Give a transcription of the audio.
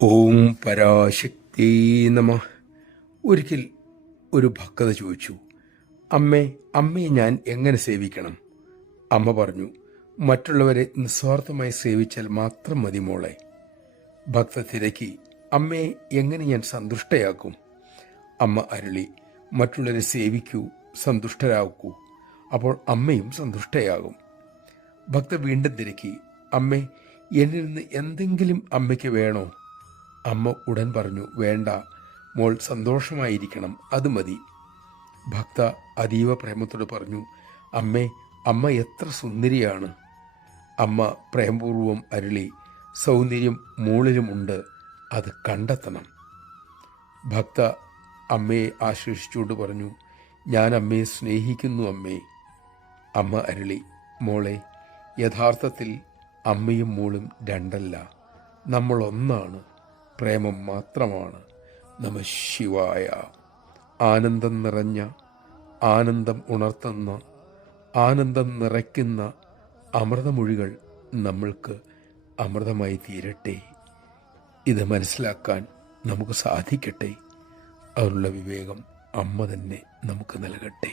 ഓം പരാശക്തി നമ. ഒരിക്കൽ ഒരു ഭക്തത ചോദിച്ചു, അമ്മയെ ഞാൻ എങ്ങനെ സേവിക്കണം? അമ്മ പറഞ്ഞു, മറ്റുള്ളവരെ നിസ്വാർത്ഥമായി സേവിച്ചാൽ മാത്രം മതി മോളെ. ഭക്ത തിരക്കി, അമ്മയെ എങ്ങനെ ഞാൻ സന്തുഷ്ടയാക്കും? അമ്മ അരുളി, മറ്റുള്ളവരെ സേവിക്കൂ, സന്തുഷ്ടരാക്കൂ, അപ്പോൾ അമ്മയും സന്തുഷ്ടയാകും. ഭക്ത വീണ്ടും തിരക്കി, എന്നിൽ നിന്ന് എന്തെങ്കിലും അമ്മയ്ക്ക് വേണോ? അമ്മ ഉടൻ പറഞ്ഞു, വേണ്ട മോൾ സന്തോഷമായിരിക്കണം, അത് മതി. ഭക്ത അതീവ പ്രേമത്തോട് പറഞ്ഞു, അമ്മ എത്ര സുന്ദരിയാണ്. അമ്മ പ്രേമപൂർവം അരുളി, സൗന്ദര്യം മോളിലുമുണ്ട്, അത് കണ്ടെത്തണം. ഭക്ത അമ്മയെ ആശ്വസിച്ചുകൊണ്ട് പറഞ്ഞു, ഞാൻ അമ്മയെ സ്നേഹിക്കുന്നു അമ്മേ. അമ്മ അരുളി, മോളെ, യഥാർത്ഥത്തിൽ അമ്മയും മോളും രണ്ടല്ല, നമ്മൾ ഒന്നാണ്, പ്രേമം മാത്രമാണ്. നമഃ ശിവായ. ആനന്ദം നിറഞ്ഞ, ആനന്ദം ഉണർത്തുന്ന, ആനന്ദം നിറയ്ക്കുന്ന അമൃതമൊഴികൾ നമ്മൾക്ക് അമൃതമായി തീരട്ടെ. ഇത് മനസ്സിലാക്കാൻ നമുക്ക് സാധിക്കട്ടെ. അതിനുള്ള വിവേകം അമ്മ തന്നെ നമുക്ക് നൽകട്ടെ.